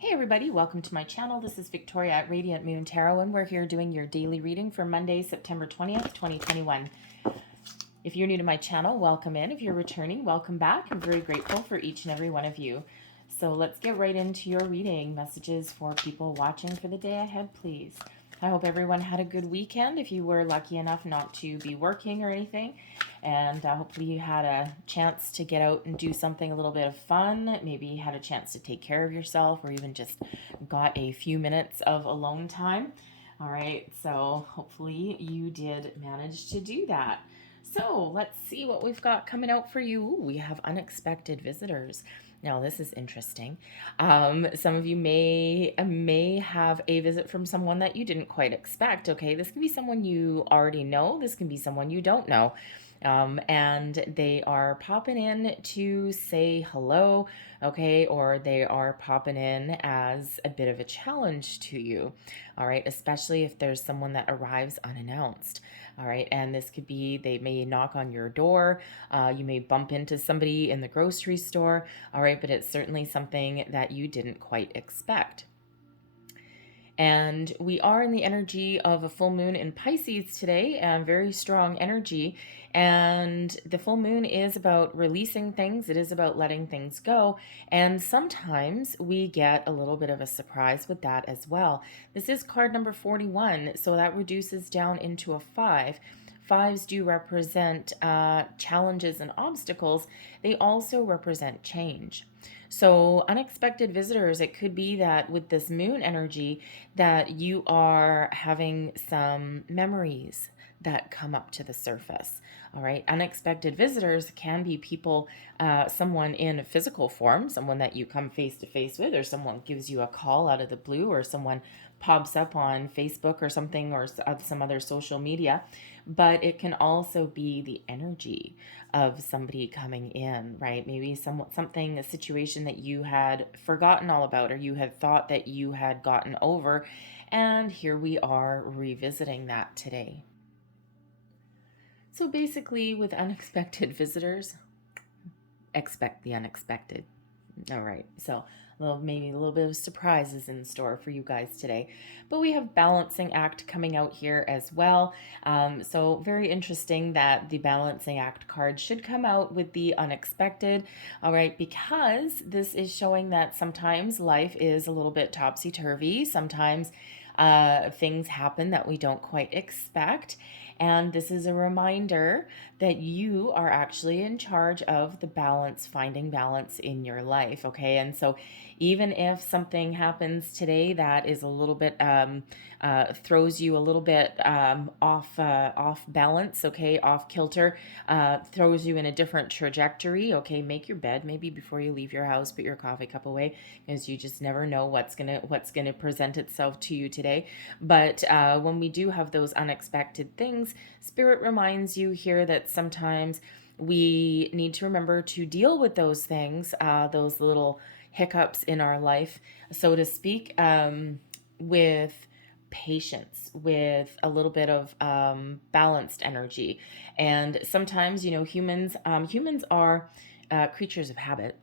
Hey everybody, welcome to my channel. This is Victoria at Radiant Moon Tarot, and we're here doing your daily reading for Monday, September 20th, 2021. If you're new to my channel, welcome in. If you're returning, welcome back. I'm very grateful for each and every one of you. So let's get right into your reading. Messages for people watching for the day ahead, please. I hope everyone had a good weekend if you were lucky enough not to be working or anything. And hopefully you had a chance to get out and do something a little bit of fun. Maybe you had a chance to take care of yourself or even just got a few minutes of alone time. All right, so hopefully you did manage to do that. So let's see what we've got coming out for you. Ooh, we have unexpected visitors. Now this is interesting. Some of you may have a visit from someone that you didn't quite expect. Okay, this can be someone you already know. This can be someone you don't know. And they are popping in to say hello, okay, or they are popping in as a bit of a challenge to you, all right, especially if there's someone that arrives unannounced. All right, and this could be they may knock on your door, you may bump into somebody in the grocery store, all right, but it's certainly something that you didn't quite expect. And we are in the energy of a full moon in Pisces today, and very strong energy. And the full moon is about releasing things, it is about letting things go. And sometimes we get a little bit of a surprise with that as well. This is card number 41, so that reduces down into a 5. Fives do represent challenges and obstacles. They also represent change. So unexpected visitors, it could be that with this moon energy that you are having some memories that come up to the surface. All right. Unexpected visitors can be people, someone in a physical form, someone that you come face to face with, or someone gives you a call out of the blue, or someone pops up on Facebook or something, or some other social media. But it can also be the energy of somebody coming in, right? Maybe something, a situation that you had forgotten all about, or you had thought that you had gotten over. And here we are revisiting that today. So basically, with unexpected visitors, expect the unexpected. All right, so maybe a little bit of surprises in store for you guys today. But we have balancing act coming out here as well. So very interesting that the balancing act card should come out with the unexpected. All right, because this is showing that sometimes life is a little bit topsy-turvy. Sometimes things happen that we don't quite expect. And this is a reminder that you are actually in charge of the balance, finding balance in your life. Okay. And so even if something happens today that is a little bit, throws you a little bit off balance, okay, off kilter, throws you in a different trajectory, okay, make your bed maybe before you leave your house, put your coffee cup away, because you just never know what's gonna present itself to you today. But when we do have those unexpected things, Spirit reminds you here that sometimes we need to remember to deal with those things, those little hiccups in our life, so to speak, with patience, with a little bit of balanced energy. And sometimes, humans are creatures of habit,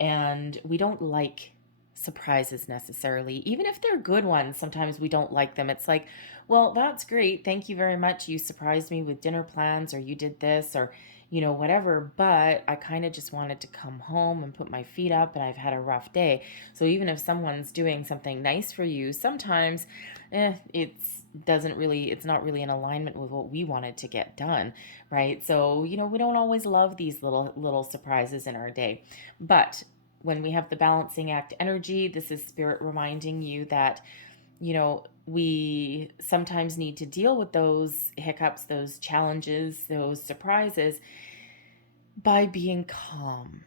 and we don't like surprises necessarily. Even if they're good ones, sometimes we don't like them. It's like, well, that's great, thank you very much, you surprised me with dinner plans, or you did this, or whatever, but I kind of just wanted to come home and put my feet up, and I've had a rough day. So even if someone's doing something nice for you, sometimes it's not really in alignment with what we wanted to get done, right? So we don't always love these little surprises in our day. But when we have the balancing act energy, this is Spirit reminding you that we sometimes need to deal with those hiccups, those challenges, those surprises by being calm.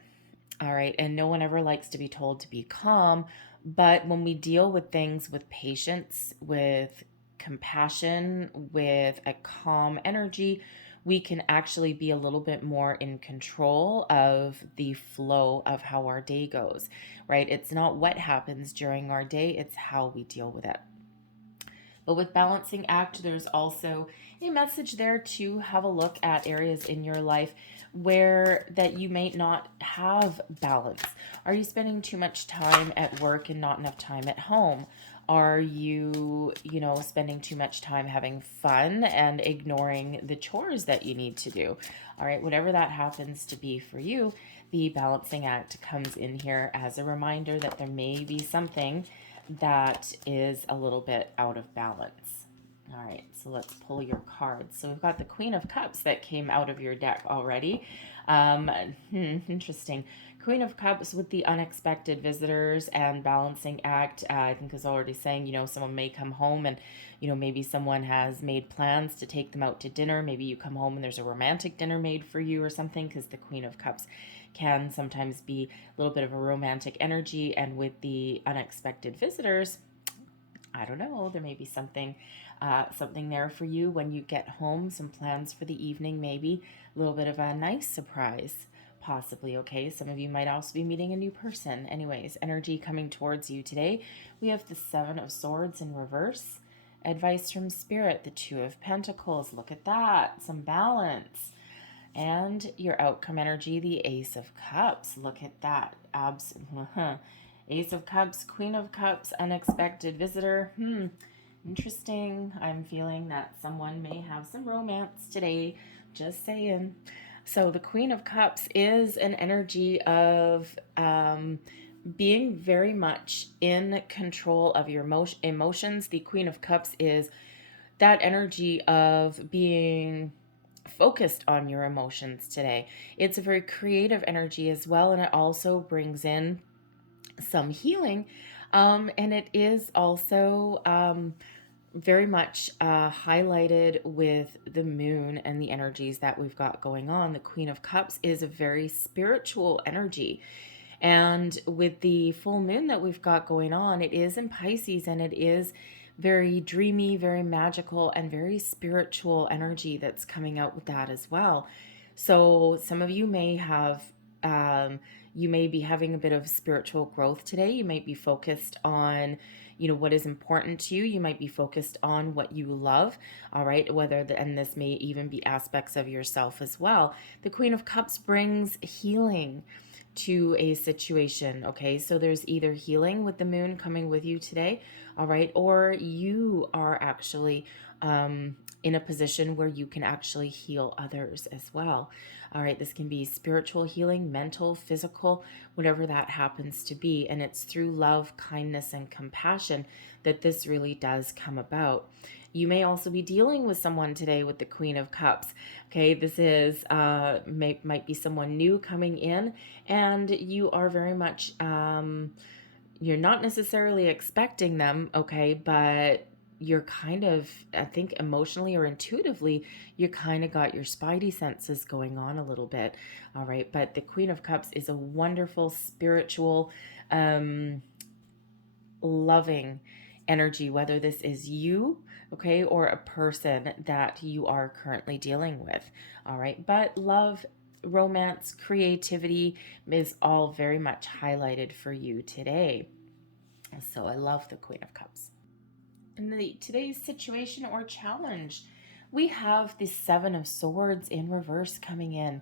All right. And no one ever likes to be told to be calm. But when we deal with things with patience, with compassion, with a calm energy, we can actually be a little bit more in control of the flow of how our day goes, right? It's not what happens during our day, it's how we deal with it. But with balancing act, there's also a message there to have a look at areas in your life where that you may not have balance? Are you spending too much time at work and not enough time at home? Are you, spending too much time having fun and ignoring the chores that you need to do? All right, whatever that happens to be for you, the balancing act comes in here as a reminder that there may be something that is a little bit out of balance. All right, so let's pull your cards. So we've got the Queen of Cups that came out of your deck already. Interesting. Queen of Cups with the unexpected visitors and balancing act. I think is already saying, someone may come home and, maybe someone has made plans to take them out to dinner. Maybe you come home and there's a romantic dinner made for you or something, because the Queen of Cups can sometimes be a little bit of a romantic energy. And with the unexpected visitors, I don't know, there may be something there for you when you get home, some plans for the evening, maybe a little bit of a nice surprise, possibly. Okay, some of you might also be meeting a new person. Anyways, energy coming towards you today. We have the Seven of Swords in reverse. Advice from Spirit, the Two of Pentacles. Look at that, some balance. And your outcome energy, the Ace of Cups. Look at that. Ace of Cups, Queen of Cups, unexpected visitor. Interesting. I'm feeling that someone may have some romance today. Just saying. So the Queen of Cups is an energy of being very much in control of your emotions. The Queen of Cups is that energy of being focused on your emotions today. It's a very creative energy as well, and it also brings in some healing. And it is also very much highlighted with the moon and the energies that we've got going on. The Queen of Cups is a very spiritual energy. And with the full moon that we've got going on, it is in Pisces, and it is very dreamy, very magical, and very spiritual energy that's coming out with that as well. So some of you may have, you may be having a bit of spiritual growth today. You might be focused on, what is important to you. You might be focused on what you love, all right? And this may even be aspects of yourself as well. The Queen of Cups brings healing to a situation, okay? So there's either healing with the moon coming with you today, all right? Or you are actually in a position where you can actually heal others as well. All right, this can be spiritual healing, mental, physical, whatever that happens to be. And it's through love, kindness, and compassion that this really does come about. You may also be dealing with someone today with the Queen of Cups. Okay, this is might be someone new coming in, and you are very much you're not necessarily expecting them, okay, but you're kind of, I think emotionally or intuitively, you kind of got your spidey senses going on a little bit. All right, but the Queen of Cups is a wonderful spiritual loving energy, whether this is you, okay, or a person that you are currently dealing with. All right, but love, romance, creativity is all very much highlighted for you today. So I love the Queen of Cups. In today's situation or challenge, we have the Seven of Swords in reverse coming in.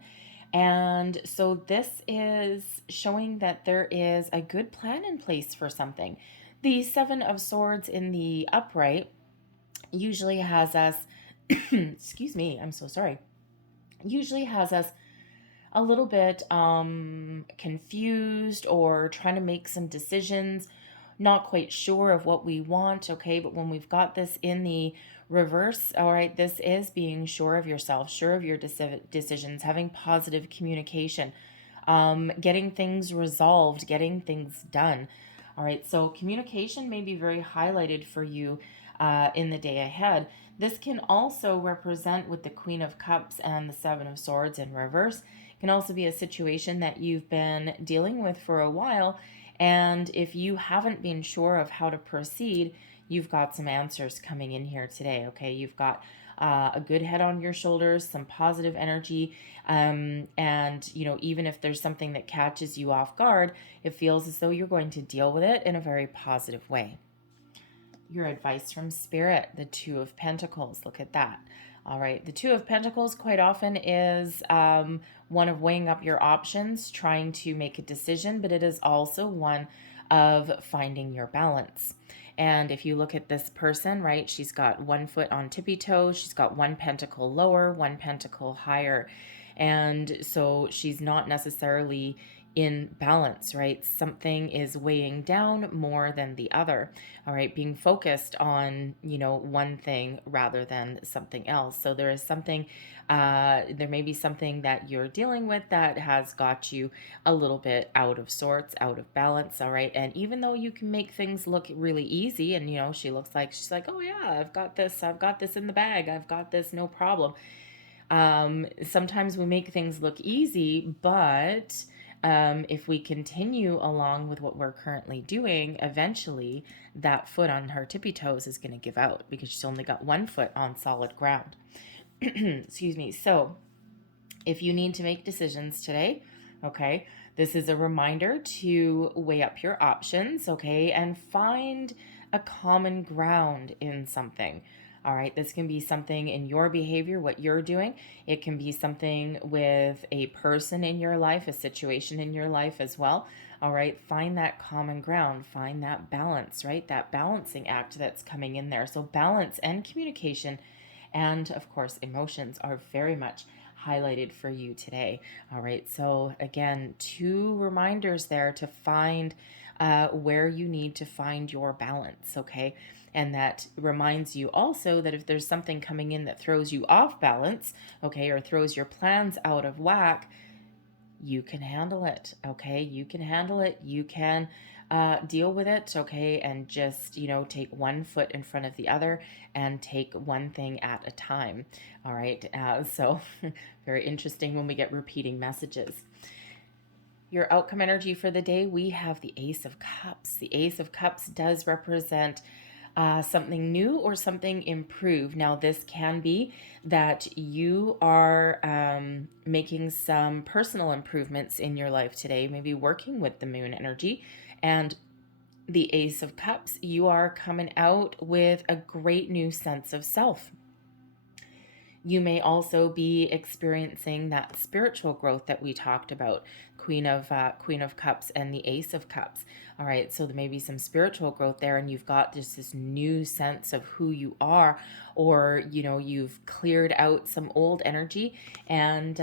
And so this is showing that there is a good plan in place for something. The Seven of Swords in the upright usually has us, excuse me, I'm so sorry, usually has us a little bit confused or trying to make some decisions, not quite sure of what we want, okay? But when we've got this in the reverse, all right, this is being sure of yourself, sure of your decisions, having positive communication, getting things resolved, getting things done. All right, so communication may be very highlighted for you in the day ahead. This can also represent, with the Queen of Cups and the Seven of Swords in reverse, can also be a situation that you've been dealing with for a while. And if you haven't been sure of how to proceed, you've got some answers coming in here today, okay? You've got a good head on your shoulders, some positive energy, and, even if there's something that catches you off guard, it feels as though you're going to deal with it in a very positive way. Your advice from Spirit, the Two of Pentacles. Look at that. All right, the Two of Pentacles quite often is one of weighing up your options, trying to make a decision, but it is also one of finding your balance. And if you look at this person, right, she's got one foot on tippy toes, she's got one pentacle lower, one pentacle higher. And so she's not necessarily in balance, right? Something is weighing down more than the other, all right? Being focused on, one thing rather than something else. So there is something, there may be something that you're dealing with that has got you a little bit out of sorts, out of balance, all right? And even though you can make things look really easy, and, she's like, oh yeah, I've got this in the bag, I've got this, no problem. Sometimes we make things look easy, but if we continue along with what we're currently doing, eventually that foot on her tippy toes is going to give out because she's only got one foot on solid ground. Excuse me. So if you need to make decisions today, okay, this is a reminder to weigh up your options, okay, and find a common ground in something. All right, this can be something in your behavior, what you're doing. It can be something with a person in your life, a situation in your life as well. All right, find that common ground, find that balance, right? That balancing act that's coming in there. So balance and communication and of course emotions are very much highlighted for you today. All right, so again, 2 reminders there to find where you need to find your balance, okay? And that reminds you also that if there's something coming in that throws you off balance, okay, or throws your plans out of whack, you can handle it, okay? You can handle it. You can deal with it, okay? And just, take one foot in front of the other and take one thing at a time, all right? So very interesting when we get repeating messages. Your outcome energy for the day, we have the Ace of Cups. The Ace of Cups does represent something new or something improved. Now, this can be that you are making some personal improvements in your life today, maybe working with the moon energy. And the Ace of Cups, you are coming out with a great new sense of self. You may also be experiencing that spiritual growth that we talked about, Queen of Cups and the Ace of Cups. All right, so there may be some spiritual growth there, and you've got just this new sense of who you are, or you've cleared out some old energy, and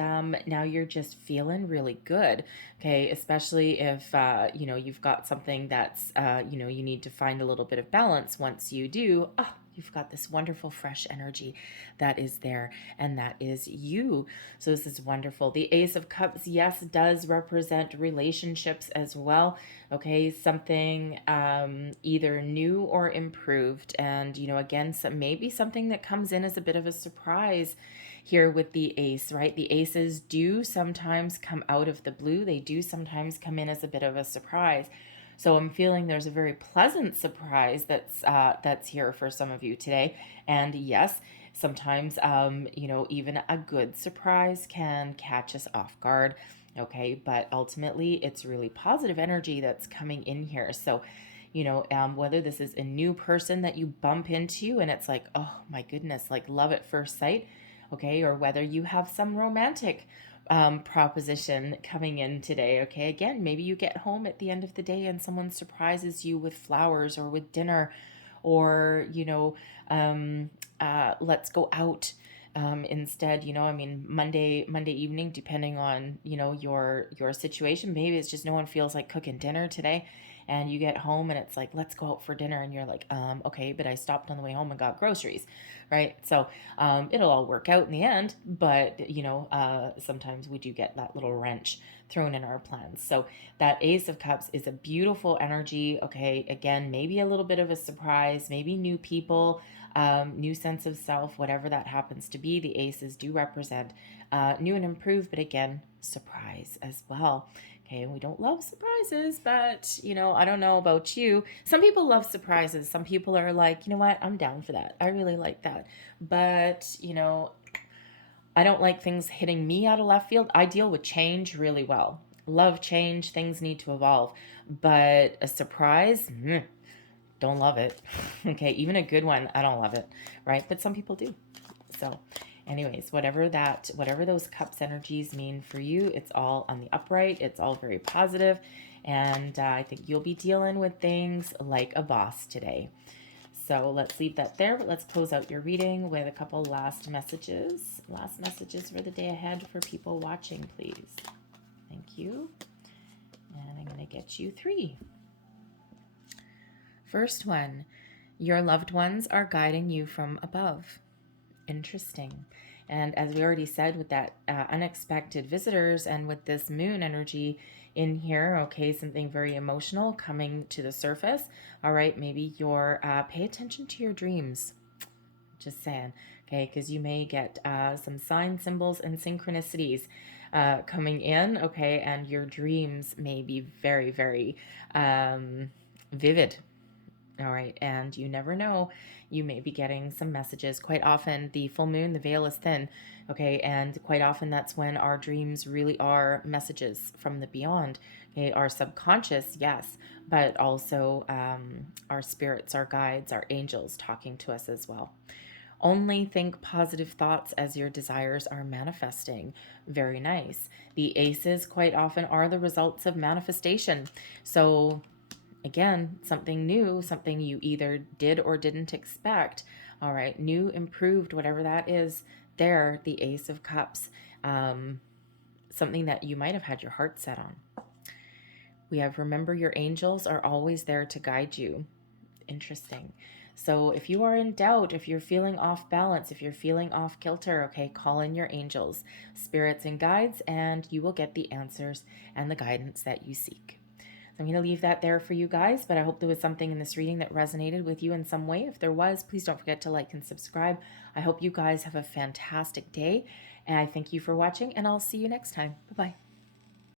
now you're just feeling really good. Okay, especially if you've got something that's you need to find a little bit of balance. Once you do, you've got this wonderful fresh energy that is there, and that is you. So this is wonderful. The Ace of Cups, yes, does represent relationships as well. Okay, something either new or improved. And, again, maybe something that comes in as a bit of a surprise here with the ace, right? The aces do sometimes come out of the blue. They do sometimes come in as a bit of a surprise. So I'm feeling there's a very pleasant surprise that's here for some of you today. And yes, sometimes, even a good surprise can catch us off guard. Okay, but ultimately it's really positive energy that's coming in here. So, whether this is a new person that you bump into and it's like, oh my goodness, like love at first sight, okay, or whether you have some romantic proposition coming in today, okay? Again, maybe you get home at the end of the day and someone surprises you with flowers or with dinner, or, let's go out instead, Monday evening, depending on, your situation. Maybe it's just no one feels like cooking dinner today, and you get home and it's like, let's go out for dinner, and you're like, okay, but I stopped on the way home and got groceries, right? So it'll all work out in the end, but sometimes we do get that little wrench thrown in our plans. So that Ace of Cups is a beautiful energy. Okay, again, maybe a little bit of a surprise, maybe new people, new sense of self, whatever that happens to be. The aces do represent new and improved, but again, surprise as well. Okay, we don't love surprises, but, I don't know about you. Some people love surprises. Some people are like, you know what, I'm down for that. I really like that. But, I don't like things hitting me out of left field. I deal with change really well. Love change. Things need to evolve. But a surprise, don't love it. Okay, even a good one, I don't love it, right? But some people do. So Anyways, whatever those cups energies mean for you, it's all on the upright. It's all very positive. And I think you'll be dealing with things like a boss today. So let's leave that there, but let's close out your reading with a couple last messages. Last messages for the day ahead for people watching, please. Thank you. And I'm going to get you 3. First one, your loved ones are guiding you from above. Interesting. And as we already said, with that unexpected visitors and with this moon energy in here, okay, something very emotional coming to the surface. All right, maybe you're pay attention to your dreams. Just saying, okay, because you may get some sign symbols and synchronicities coming in, okay, and your dreams may be very, very vivid. All right, and you never know, you may be getting some messages. Quite often, the full moon, the veil is thin, okay, and quite often that's when our dreams really are messages from the beyond, okay, our subconscious, yes, but also our spirits, our guides, our angels talking to us as well. Only think positive thoughts as your desires are manifesting. Very nice. The aces quite often are the results of manifestation. So again, something new, something you either did or didn't expect. All right, new, improved, whatever that is there, the Ace of Cups, something that you might have had your heart set on. We have, remember, your angels are always there to guide you. Interesting. So if you are in doubt, if you're feeling off balance, if you're feeling off kilter, okay, call in your angels, spirits, and guides, and you will get the answers and the guidance that you seek. I'm going to leave that there for you guys, but I hope there was something in this reading that resonated with you in some way. If there was, please don't forget to like and subscribe. I hope you guys have a fantastic day, and I thank you for watching, and I'll see you next time. Bye-bye.